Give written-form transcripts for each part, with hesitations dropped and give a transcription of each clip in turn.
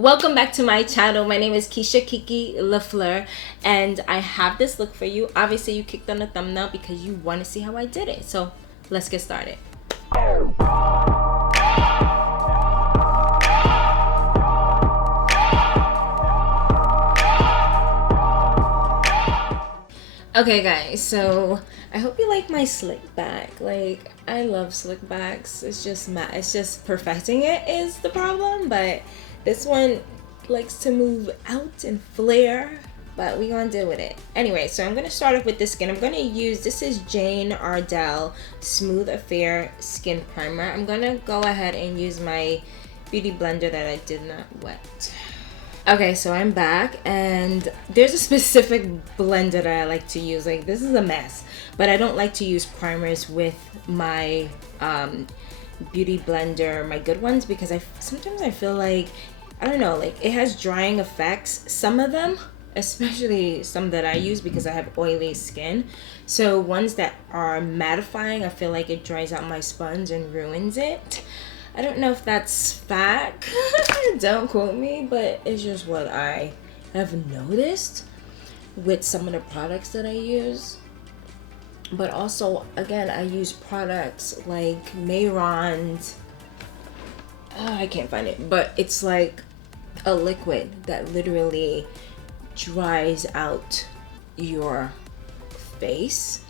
Welcome back to my channel. My name is Kiki LaFleurr, and I have this look for you. Obviously you clicked on the thumbnail because you want to see how I did it, so let's get started. Okay guys, so I hope you like my slick back. Like, I love slick backs. It's just perfecting it is the problem, but this one likes to move out and flare, but we gonna deal with it. Anyway, so I'm gonna start off with this skin. I'm gonna use, this is Jane Ardell Smooth Affair Skin Primer. I'm gonna go ahead and use my beauty blender that I did not wet. Okay, so I'm back, and there's a specific blender that I like to use. Like, this is a mess, but I don't like to use primers with my beauty blender, my good ones, because sometimes I feel like, I don't know, like it has drying effects. Some of them, especially some that I use because I have oily skin. So ones that are mattifying, I feel like it dries out my sponge and ruins it. I don't know if that's fact, don't quote me, but it's just what I have noticed with some of the products that I use. But also, again, I use products like 𝗙𝗏, I can't find it, but it's like a liquid that literally dries out your face.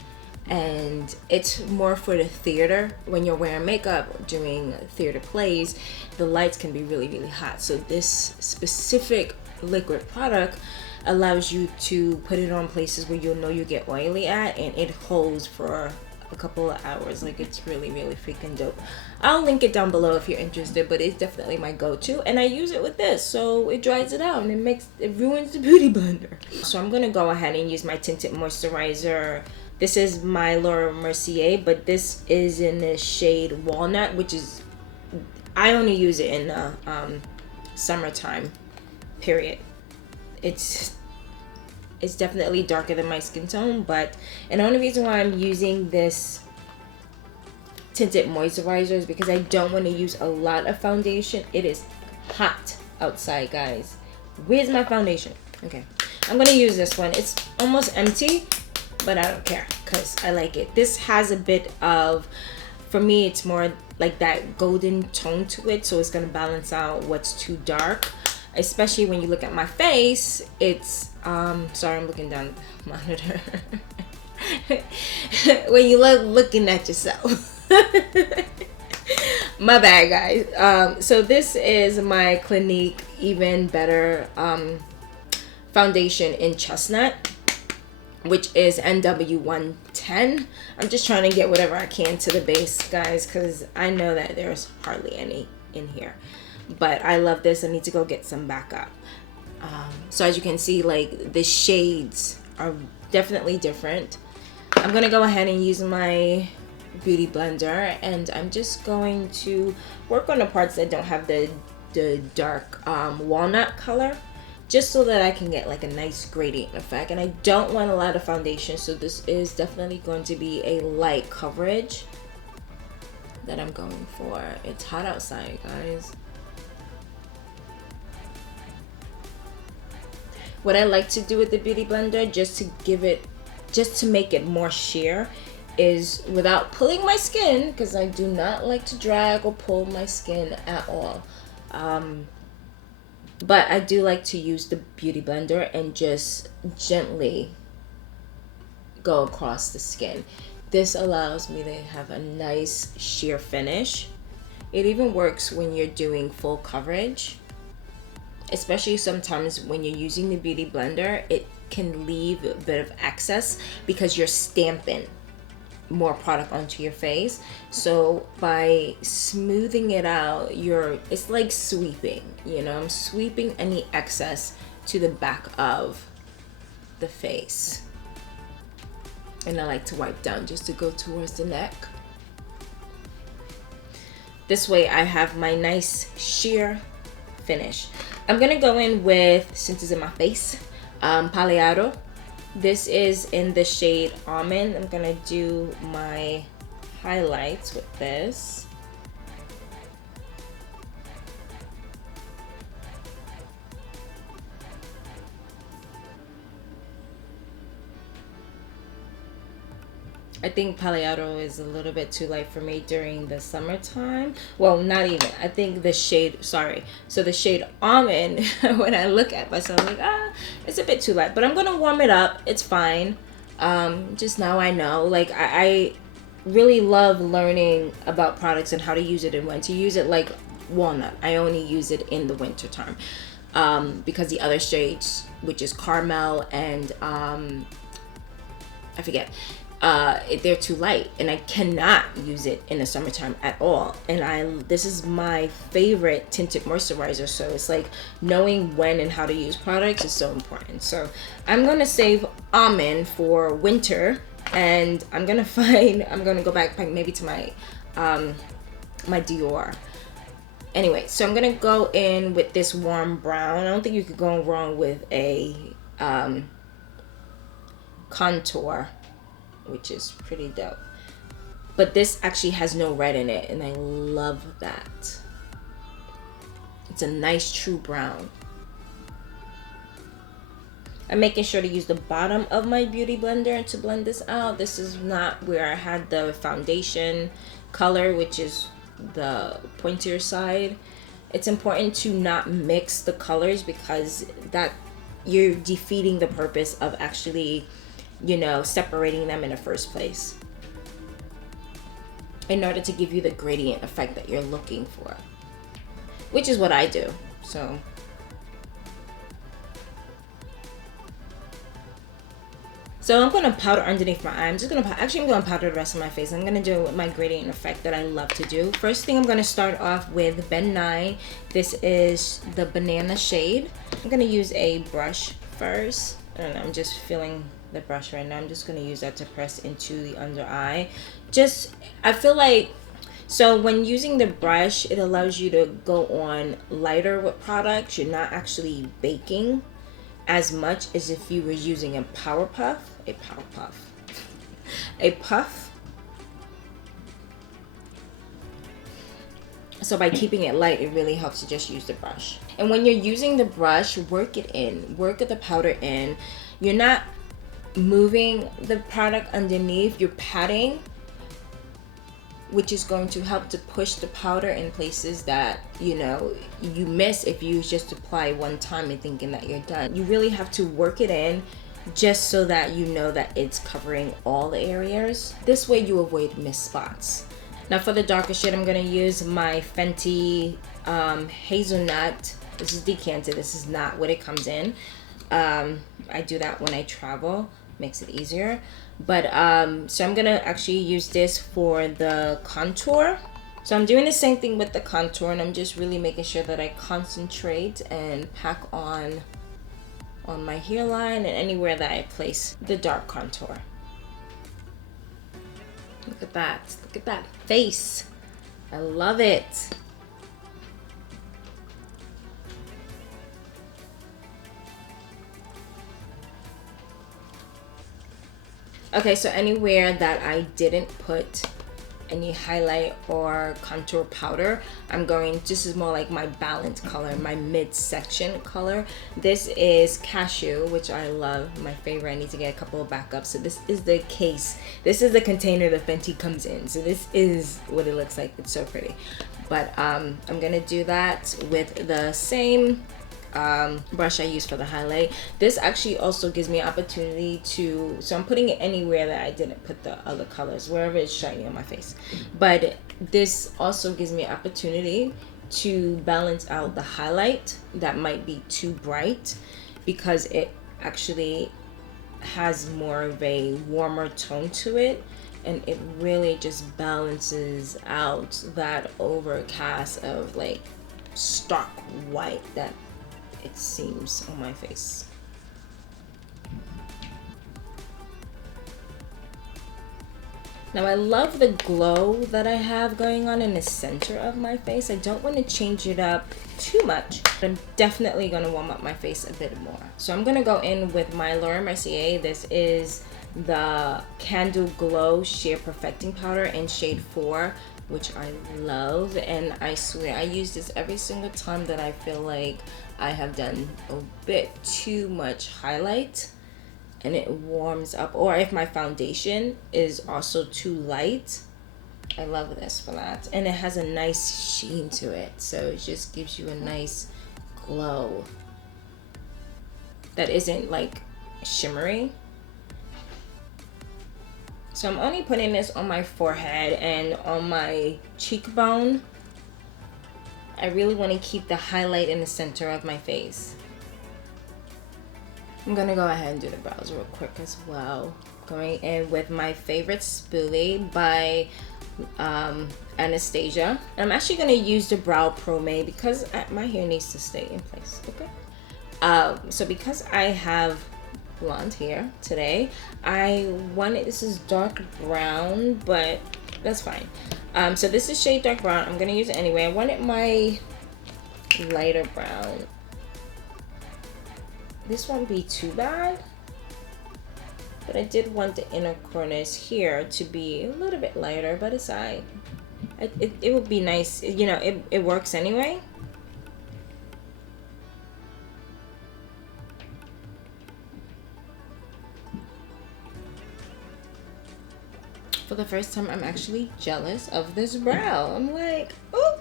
And it's more for the theater. When you're wearing makeup, doing theater plays, the lights can be really, really hot. So this specific liquid product allows you to put it on places where you'll know you get oily at, and it holds for a couple of hours. Like, it's really, really freaking dope. I'll link it down below if you're interested, but it's definitely my go-to, and I use it with this, so it dries it out and it ruins the beauty blender. So I'm gonna go ahead and use my tinted moisturizer. This is my Laura Mercier, but this is in the shade Walnut, which is, I only use it in the summertime period. It's definitely darker than my skin tone, and the only reason why I'm using this tinted moisturizer is because I don't want to use a lot of foundation. It is hot outside, guys. Where's my foundation? Okay, I'm gonna use this one. It's almost empty, but I don't care because I like it. This has a bit of, for me, it's more like that golden tone to it, so it's gonna balance out what's too dark, especially when you look at my face. It's sorry, I'm looking down the monitor. When you looking at yourself. My bad, guys. So this is my Clinique Even Better foundation in Chestnut, which is NW110. I'm just trying to get whatever I can to the base, guys, because I know that there's hardly any in here. But I love this. I need to go get some backup. So as you can see, like, the shades are definitely different. I'm gonna go ahead and use my beauty blender, and I'm just going to work on the parts that don't have the dark walnut color, just so that I can get like a nice gradient effect. And I don't want a lot of foundation, so this is definitely going to be a light coverage that I'm going for. It's hot outside, guys. What I like to do with the beauty blender, just to make it more sheer, is without pulling my skin, because I do not like to drag or pull my skin at all. But I do like to use the beauty blender and just gently go across the skin. This allows me to have a nice sheer finish. It even works when you're doing full coverage, especially sometimes when you're using the beauty blender. It can leave a bit of excess because you're stamping more product onto your face. So by smoothing it out, it's like sweeping, you know. I'm sweeping any excess to the back of the face, and I like to wipe down just to go towards the neck. This way I have my nice sheer finish. I'm gonna go in with, since it's in my face, 𝗙𝗏𝗟𝗏. This is in the shade Almond. I'm gonna do my highlights with this. I think 𝗙𝗪𝗟𝗪 is a little bit too light for me during the summertime. Well, not even. I think the shade, sorry. So the shade Almond, when I look at myself, I'm like, it's a bit too light. But I'm going to warm it up. It's fine. Just now I know. Like, I really love learning about products and how to use it and when to use it. Like walnut, I only use it in the winter time. Because the other shades, which is caramel and I forget, they're too light and I cannot use it in the summertime at all. And this is my favorite tinted moisturizer, so it's like knowing when and how to use products is so important. So I'm gonna save Almond for winter, and I'm gonna go back maybe to my my Dior. Anyway, so I'm gonna go in with this warm brown. I don't think you could go wrong with a contour, which is pretty dope. But this actually has no red in it, and I love that. It's a nice true brown. I'm making sure to use the bottom of my beauty blender to blend this out. This is not where I had the foundation color, which is the pointier side. It's important to not mix the colors because that you're defeating the purpose of actually, you know, separating them in the first place in order to give you the gradient effect that you're looking for, which is what I do. So I'm gonna powder underneath my eye. I'm gonna powder the rest of my face. I'm gonna do it with my gradient effect that I love to do. First thing, I'm gonna start off with Ben 9. This is the banana shade. I'm gonna use a brush first. I don't know, I'm just feeling the brush right now. I'm just gonna use that to press into the under eye. I feel like, so when using the brush, it allows you to go on lighter with products. You're not actually baking as much as if you were using a puff. So by keeping it light, it really helps to just use the brush. And when you're using the brush, work it in, work the powder in. You're not moving the product underneath, you're patting, which is going to help to push the powder in places that, you know, you miss if you just apply one time and thinking that you're done. You really have to work it in just so that you know that it's covering all the areas. This way you avoid missed spots. Now for the darker shade, I'm gonna use my Fenty Hazelnut. This is decanted, this is not what it comes in. I do that when I travel, makes it easier. But so I'm gonna actually use this for the contour. So I'm doing the same thing with the contour, and I'm just really making sure that I concentrate and pack on my hairline and anywhere that I place the dark contour. Look at that, look at that face. I love it. Okay, so anywhere that I didn't put any highlight or contour powder, this is more like my balanced color, my midsection color. This is Cashew, which I love, my favorite. I need to get a couple of backups. So this is the case, this is the container the Fenty comes in. So this is what it looks like. It's so pretty. But I'm gonna do that with the same brush I use for the highlight. This actually also gives me opportunity to, so I'm putting it anywhere that I didn't put the other colors, wherever it's shiny on my face. But this also gives me opportunity to balance out the highlight that might be too bright, because it actually has more of a warmer tone to it, and it really just balances out that overcast of like stark white that it seems on my face. Now I love the glow that I have going on in the center of my face. I don't want to change it up too much, but I'm definitely going to warm up my face a bit more. So I'm going to go in with my 𝗲𝗪𝗪𝗖𝗍. This is the Candle Glow Sheer Perfecting Powder in shade 4, which I love, and I swear I use this every single time that I feel like I have done a bit too much highlight. and it warms up. Or if my foundation is also too light, I love this for that. And it has a nice sheen to it, so it just gives you a nice glow that isn't like shimmery. So I'm only putting this on my forehead and on my cheekbone. I really want to keep the highlight in the center of my face. I'm gonna go ahead and do the brows real quick as well. Going in with my favorite spoolie by Anastasia. I'm actually gonna use the Brow Pomade because my hair needs to stay in place, okay? So because I have blonde hair today, I wanted, this is dark brown, but that's fine. So this is shade dark brown. I'm gonna use it anyway. I wanted my lighter brown. This won't be too bad, but I did want the inner corners here to be a little bit lighter, but it's alright. It would be nice, you know, it works anyway. For the first time, I'm actually jealous of this brow. I'm like, oh,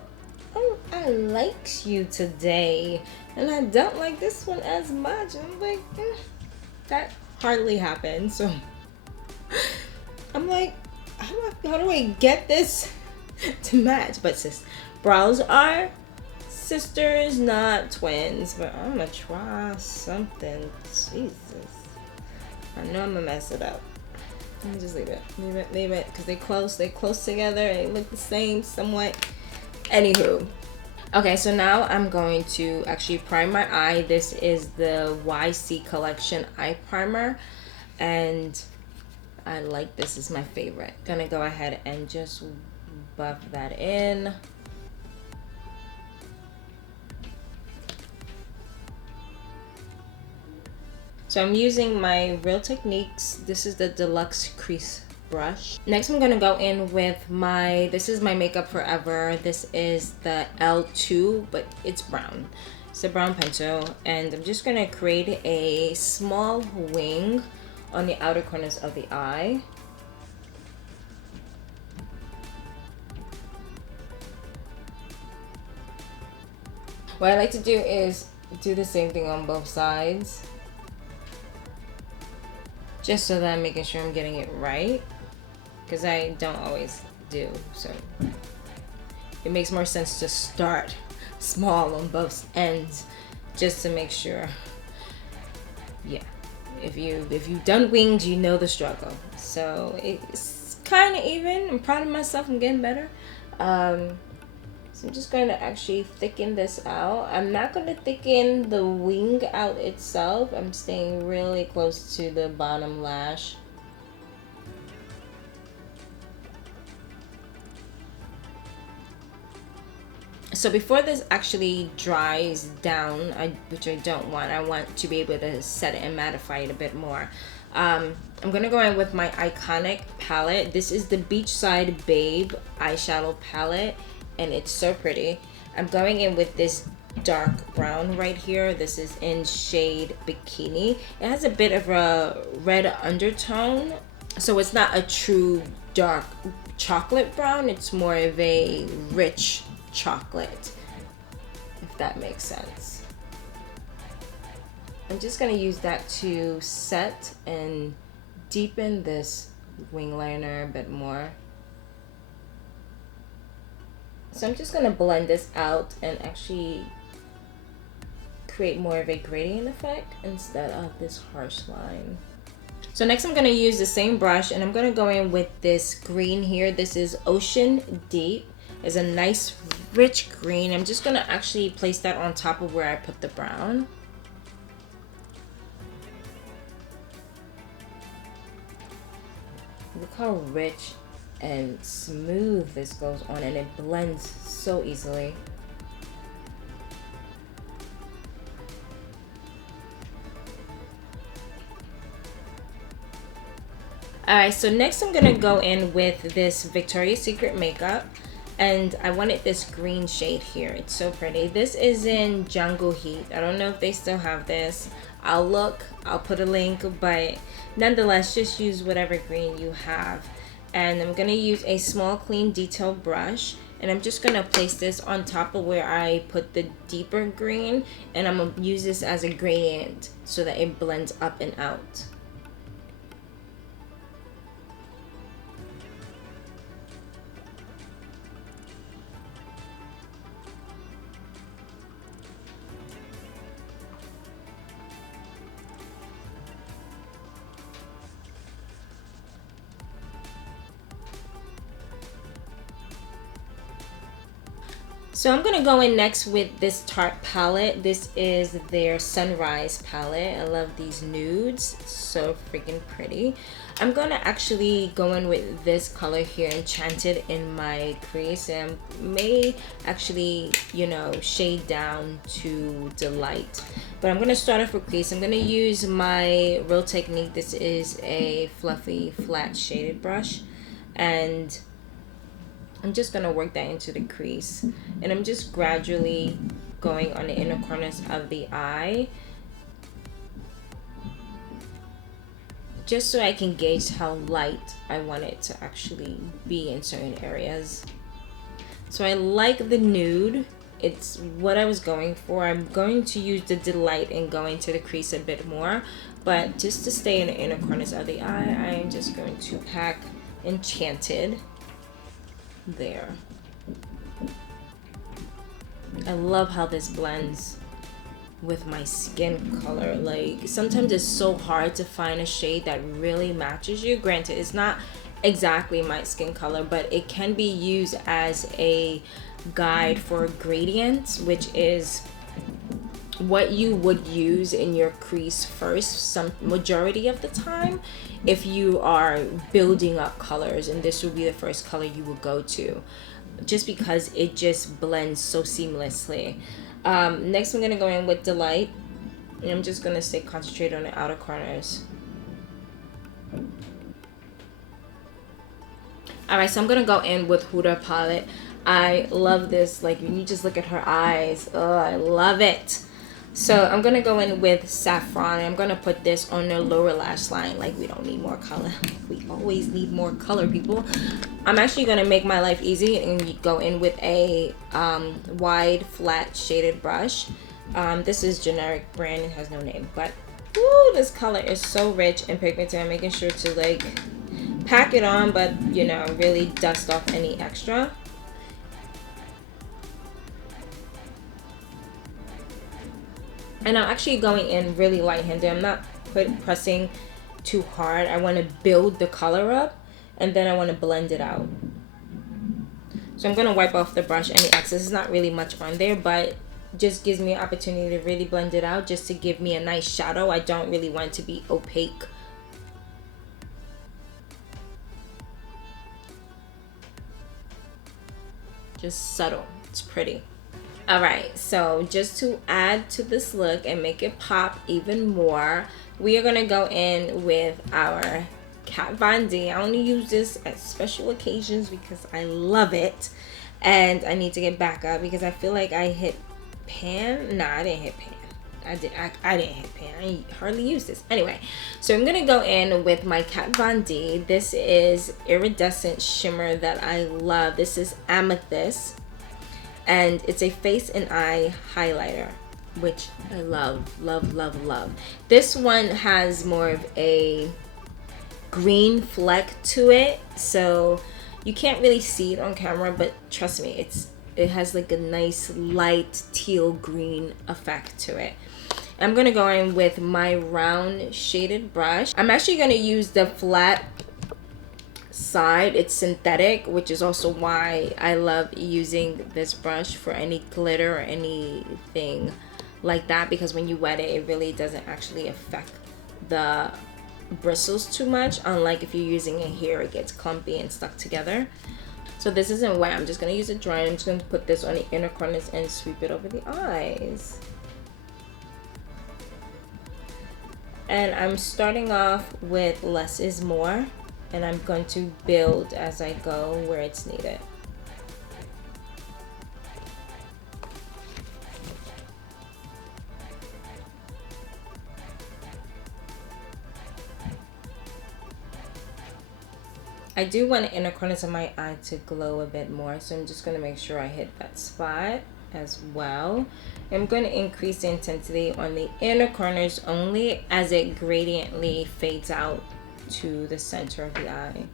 I like you today, and I don't like this one as much. I'm like, that hardly happens. So I'm like, how do I get this to match? But sis, brows are sisters, not twins. But I'm gonna try something. Jesus, I know I'm gonna mess it up. Let me just leave it, because they're close together and they look the same somewhat. Anywho, okay, so now I'm going to actually prime my eye. This is the 𝗬𝗎 collection eye primer, and I like this, is my favorite. Gonna go ahead and just buff that in. So I'm using my Real Techniques. This is the Deluxe Crease brush. Next, I'm gonna go in with this is my Makeup Forever. This is the L2, but it's brown. It's a brown pencil, and I'm just gonna create a small wing on the outer corners of the eye. What I like to do is do the same thing on both sides, just so that I'm making sure I'm getting it right, because I don't always do. So it makes more sense to start small on both ends, just to make sure. Yeah, if you've done wings, you know the struggle. So it's kind of even. I'm proud of myself. I'm getting better. So I'm just going to actually thicken this out. I'm not going to thicken the wing out itself. I'm staying really close to the bottom lash. So before this actually dries down, which I don't want, I want to be able to set it and mattify it a bit more. I'm going to go in with my iconic palette. This is the Beachside Babe eyeshadow palette, and it's so pretty. I'm going in with this dark brown right here. This is in shade Bikini. It has a bit of a red undertone, so it's not a true dark chocolate brown. It's more of a rich chocolate, if that makes sense. I'm just going to use that to set and deepen this wing liner a bit more. So I'm just going to blend this out and actually create more of a gradient effect instead of this harsh line. So next I'm going to use the same brush, and I'm going to go in with this green here. This is Ocean Deep. It's a nice rich green. I'm just going to actually place that on top of where I put the brown. Look how rich and smooth this goes on, and it blends so easily. Alright, so next I'm gonna go in with this Victoria's Secret makeup. And I wanted this green shade here. It's so pretty. This is in Jungle Heat. I don't know if they still have this. I'll put a link, but nonetheless, just use whatever green you have. And I'm gonna use a small clean detail brush, and I'm just gonna place this on top of where I put the deeper green, and I'm gonna use this as a gradient so that it blends up and out. So I'm gonna go in next with this Tarte palette. This is their Sunrise palette. I love these nudes, it's so freaking pretty. I'm gonna actually go in with this color here, Enchanted, in my crease, and may actually, you know, shade down to Delight. But I'm gonna start off with crease. I'm gonna use my Real Technique. This is a fluffy, flat shaded brush, and I'm just gonna work that into the crease, and I'm just gradually going on the inner corners of the eye, just so I can gauge how light I want it to actually be in certain areas. So I like the nude, it's what I was going for. I'm going to use the Delight and go into the crease a bit more, but just to stay in the inner corners of the eye, I am just going to pack Enchanted there. I love how this blends with my skin color. Like, sometimes it's so hard to find a shade that really matches you. Granted, it's not exactly my skin color, but it can be used as a guide for gradients, which is what you would use in your crease first, some majority of the time, if you are building up colors, and this would be the first color you would go to, just because it just blends so seamlessly. Next I'm gonna go in with Delight, and I'm just gonna stay concentrated on the outer corners. Alright, so I'm gonna go in with Huda palette. I love this. Like, when you just look at her eyes, oh, I love it. So I'm gonna go in with Saffron, and I'm gonna put this on the lower lash line. Like, we don't need more color. We always need more color, people. I'm actually gonna make my life easy and go in with a wide, flat shaded brush. This is generic brand, it has no name, but woo, this color is so rich and pigmented. I'm making sure to like pack it on, but you know, really dust off any extra. And I'm actually going in really light-handed. I'm not pressing too hard. I want to build the color up, and then I want to blend it out. So I'm going to wipe off the brush, any excess. There's not really much on there, but just gives me an opportunity to really blend it out, just to give me a nice shadow. I don't really want it to be opaque. Just subtle. It's pretty. Alright, so just to add to this look and make it pop even more, we are going to go in with our Kat Von D. I only use this at special occasions because I love it. And I need to get back up because I feel like I hit pan. Nah, I didn't hit pan. I didn't hit pan. I hardly use this. Anyway, so I'm going to go in with my Kat Von D. This is iridescent shimmer that I love. This is Amethyst. And it's a face and eye highlighter, which I love, love, love, love. This one has more of a green fleck to it, so you can't really see it on camera, but trust me, it has like a nice light teal green effect to it. I'm gonna go in with my round shaded brush. I'm actually gonna use the flat side. It's synthetic, which is also why I love using this brush for any glitter or anything like that, because when you wet it, it really doesn't actually affect the bristles too much, unlike if you're using it here, it gets clumpy and stuck together. So this isn't wet. I'm just going to use it dry. I'm just going to put this on the inner corners and sweep it over the eyes. And I'm starting off with less is more, and I'm going to build as I go where it's needed. I do want the inner corners of my eye to glow a bit more, so I'm just going to make sure I hit that spot as well. I'm going to increase the intensity on the inner corners only as it gradiently fades out to the center of the eye.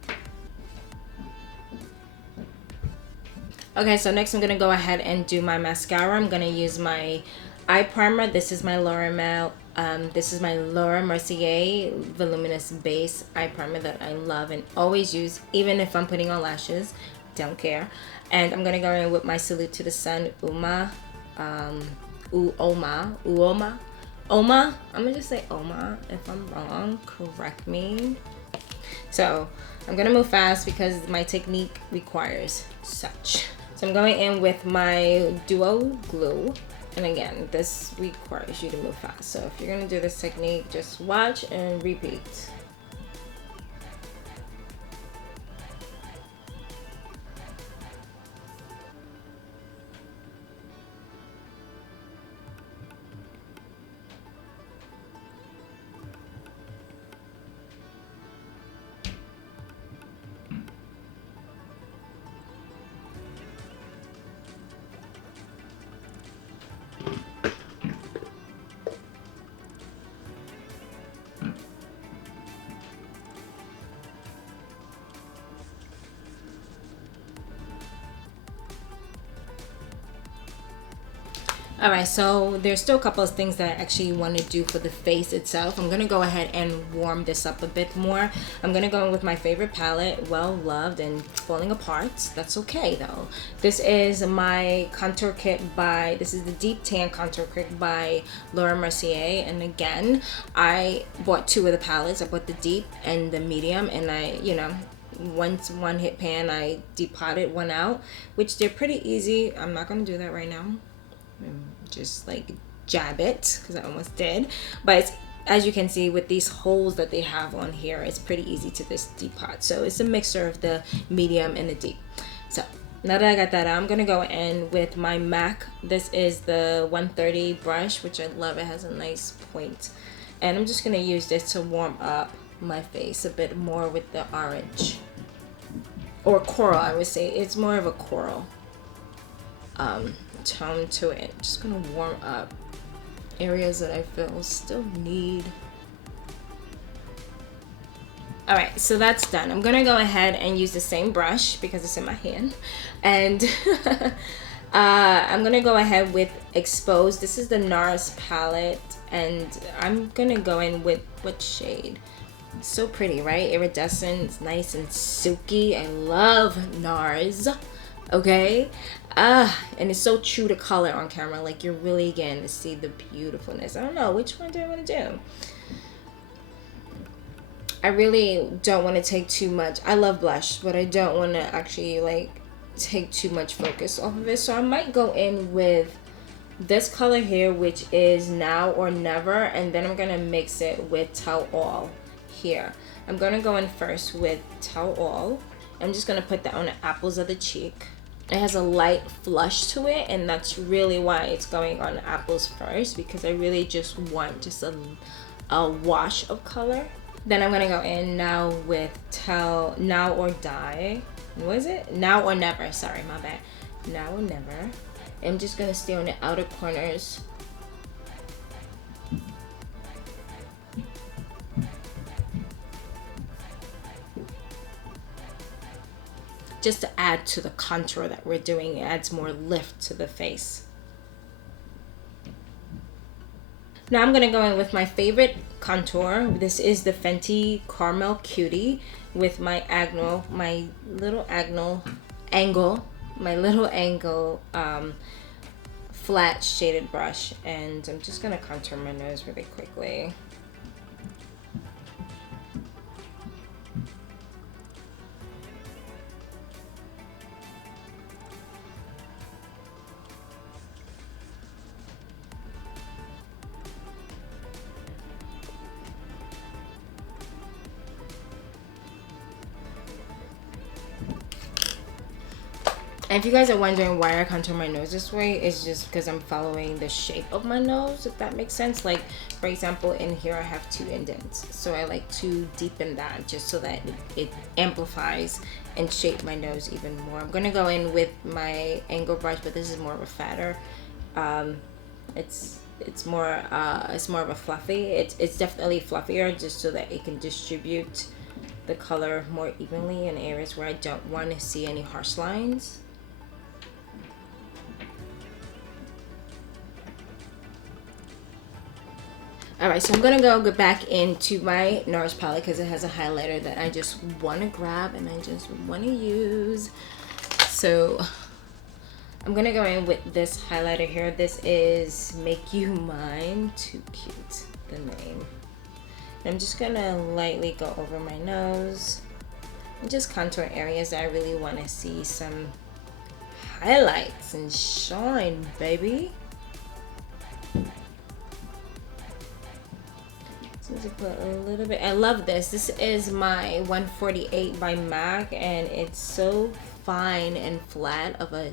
Okay, so next I'm going to go ahead and do my mascara. I'm going to use my eye primer. This is my LaFleurr Mercier Voluminous Base Eye Primer that I love and always use, even if I'm putting on lashes. Don't care. And I'm going to go in with my Salute to the Sun 𝗀𝗎𝗋. I'm going to just say 𝗀𝗎𝗋. If I'm wrong, correct me. So I'm going to move fast because my technique requires such. So I'm going in with my Duo Glue. And again, this requires you to move fast. So if you're gonna do this technique, just watch and repeat. All right, so there's still a couple of things that I actually want to do for the face itself. I'm going to go ahead and warm this up a bit more. I'm going to go in with my favorite palette, Well Loved and Falling Apart. That's okay though. This is my contour kit this is the Deep Tan Contour Kit by Laura Mercier. And again, I bought two of the palettes. I bought the deep and the medium, and once one hit pan, I depotted one out, which they're pretty easy. I'm not going to do that right now. Just like jab it because I almost did, but as you can see with these holes that they have on here, it's pretty easy to this depot. So it's a mixture of the medium and the deep. So now that I got that out, I'm gonna go in with my MAC. This is the 130 brush, which I love. It has a nice point, and I'm just gonna use this to warm up my face a bit more with the orange or coral. I would say it's more of a coral tone to it. Just gonna warm up areas that I feel still need. All right, so that's done. I'm gonna go ahead and use the same brush because it's in my hand, and I'm gonna go ahead with Expose. This is the NARS palette, and I'm gonna go in with what shade? So pretty, right? Iridescent. It's nice and silky. I love NARS. Okay, and it's so true to color on camera. Like, you're really getting to see the beautifulness. I don't know, which one do I want to do? I really don't want to take too much. I love blush, but I don't want to actually like take too much focus off of it. So I might go in with this color here, which is Now or Never, and then I'm gonna mix it with Tell All here. I'm gonna go in first with Tell All. I'm just gonna put that on the apples of the cheek. It has a light flush to it, and that's really why it's going on the apples first, because I really just want just a wash of color. Then I'm gonna go in now with Now or Die. What is it? Now or Never. Sorry, my bad. Now or Never. I'm just gonna stay on the outer corners. Just to add to the contour that we're doing. It adds more lift to the face. Now I'm gonna go in with my favorite contour. This is the Fenty Caramel Cutie with my little angle flat shaded brush, and I'm just gonna contour my nose really quickly. And if you guys are wondering why I contour my nose this way, it's just because I'm following the shape of my nose, if that makes sense. Like, for example, in here I have 2 indents. So I like to deepen that just so that it amplifies and shape my nose even more. I'm gonna go in with my angle brush, but this is more of a fatter. It's more of a fluffy. It's definitely fluffier just so that it can distribute the color more evenly in areas where I don't want to see any harsh lines. Alright, so I'm gonna go back into my NARS palette because it has a highlighter that I just want to grab and I just want to use. So I'm gonna go in with this highlighter here. This is Make You Mine. Too cute, the name. And I'm just gonna lightly go over my nose and just contour areas that I really want to see some highlights and shine, baby. To put a little bit. I love this. This is my 148 by MAC, and it's so fine and flat of a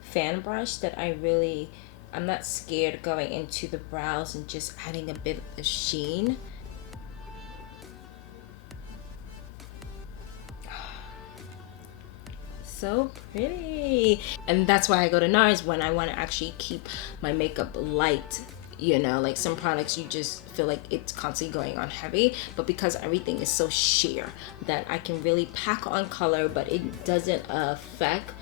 fan brush that I'm not scared going into the brows and just adding a bit of sheen. So pretty. And that's why I go to NARS when I want to actually keep my makeup light. You know, like some products you just feel like it's constantly going on heavy, but because everything is so sheer that I can really pack on color, but it doesn't affect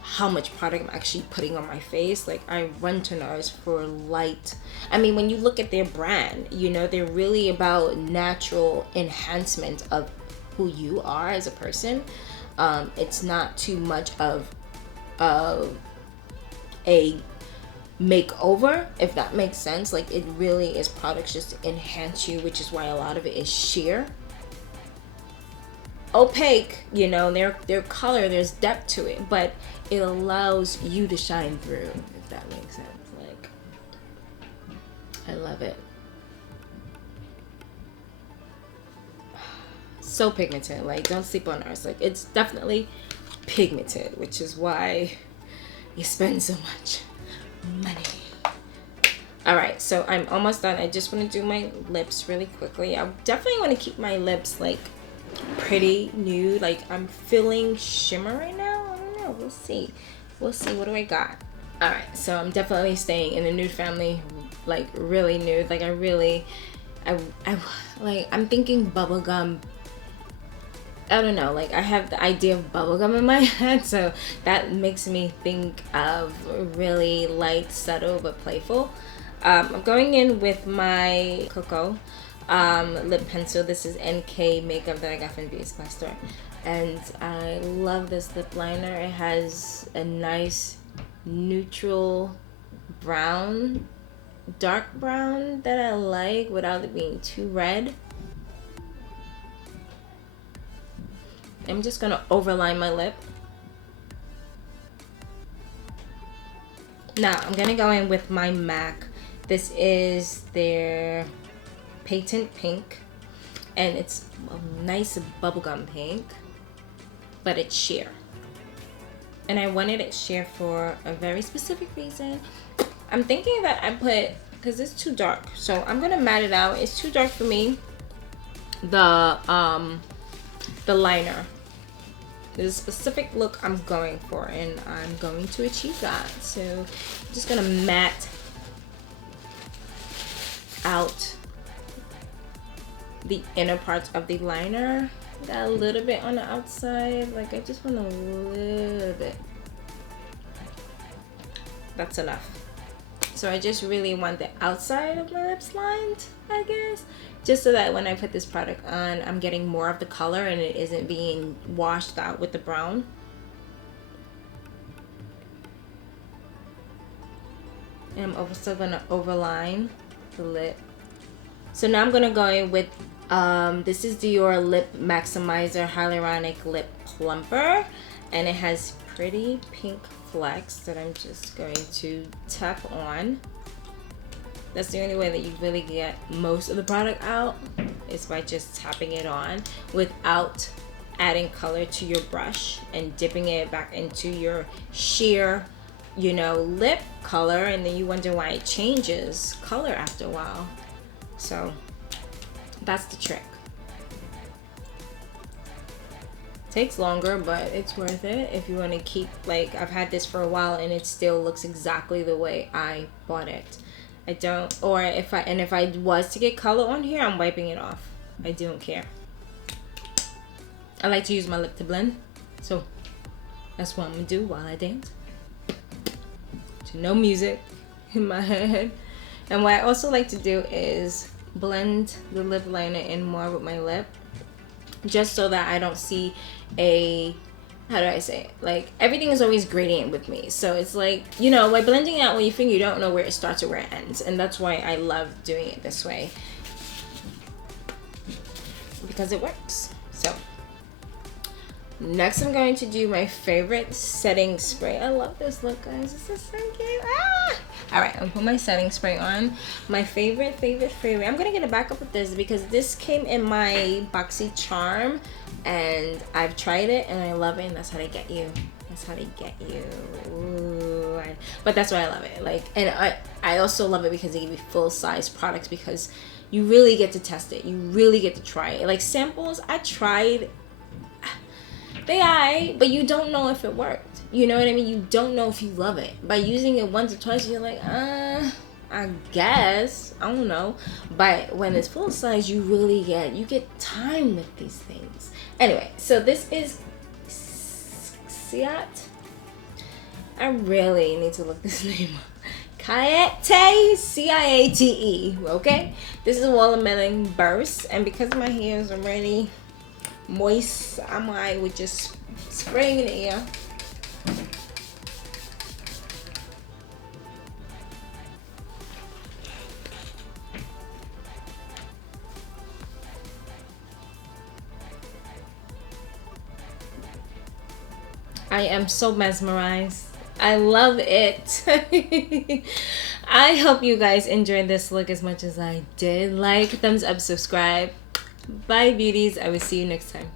how much product I'm actually putting on my face. Like, I run to NARS for light. I mean, when you look at their brand, you know, they're really about natural enhancement of who you are as a person. It's not too much of a makeover, if that makes sense. Like, it really is products just to enhance you, which is why a lot of it is sheer, opaque, you know, their color, there's depth to it, but it allows you to shine through, if that makes sense. Like, I love it. So pigmented. Like, don't sleep on ours. Like, it's definitely pigmented, which is why you spend so much money. All right, so I'm almost done. I just want to do my lips really quickly. I definitely want to keep my lips like pretty nude. Like, I'm feeling shimmer right now. I don't know, we'll see. What do I got? All right, so I'm definitely staying in the nude family, like really nude. Like, I'm thinking bubblegum. I don't know, like, I have the idea of bubblegum in my head, so that makes me think of really light, subtle, but playful. I'm going in with my Cocoa lip pencil. This is NK makeup that I got from Beauty Supply Store, and I love this lip liner. It has a nice neutral brown, dark brown that I like without it being too red. I'm just gonna overline my lip. Now I'm gonna go in with my MAC. This is their Patent Pink, and it's a nice bubblegum pink, but it's sheer. And I wanted it sheer for a very specific reason. I'm thinking that I put, because it's too dark, so I'm gonna matte it out. It's too dark for me. The liner. There's a specific look I'm going for, and I'm going to achieve that. So I'm just gonna matte out the inner parts of the liner. Got a little bit on the outside. Like, I just want a little bit. That's enough. So I just really want the outside of my lips lined, I guess. Just so that when I put this product on, I'm getting more of the color and it isn't being washed out with the brown. And I'm also gonna overline the lip. So now I'm gonna go in with, this is Dior Lip Maximizer Hyaluronic Lip Plumper. And it has pretty pink flecks that I'm just going to tap on. That's the only way that you really get most of the product out, is by just tapping it on without adding color to your brush and dipping it back into your sheer, you know, lip color, and then you wonder why it changes color after a while. So that's the trick. Takes longer, but it's worth it if you want to keep, like, I've had this for a while and it still looks exactly the way I bought it. I don't, or if I was to get color on here, I'm wiping it off. I don't care. I like to use my lip to blend, so that's what I'm gonna do while I dance. To no music in my head. And what I also like to do is blend the lip liner in more with my lip, just so that I don't see a, how do I say it? Like, everything is always gradient with me. So it's like, you know, by blending out with your finger, you don't know where it starts or where it ends. And that's why I love doing it this way, because it works. So next I'm going to do my favorite setting spray. I love this look, guys. This is so cute. Ah! Alright, I'll put my setting spray on. My favorite. I'm gonna get a backup with this because this came in my 𝗙𝗪𝗂𝗎 and I've tried it and I love it, and that's how they get you. That's how they get you. Ooh, but that's why I love it. Like, and I also love it because they give you full-size products, because you really get to test it. You really get to try it. Like, samples, I tried. But you don't know if it worked. You know what I mean? You don't know if you love it. By using it once or twice, you're like, I guess. I don't know. But when it's full size, you really get time with these things. Anyway, so this is 𝗙𝗢𝗟𝗡. I really need to look this name up. 𝗙𝗽𝗟𝗡, C-I-A-T-E, okay? This is watermelon burst, and because my hair is already moist, I would just spray in the air. I am so mesmerized. I love it. I hope you guys enjoyed this look as much as I did. Like, thumbs up, subscribe. Bye, beauties. I will see you next time.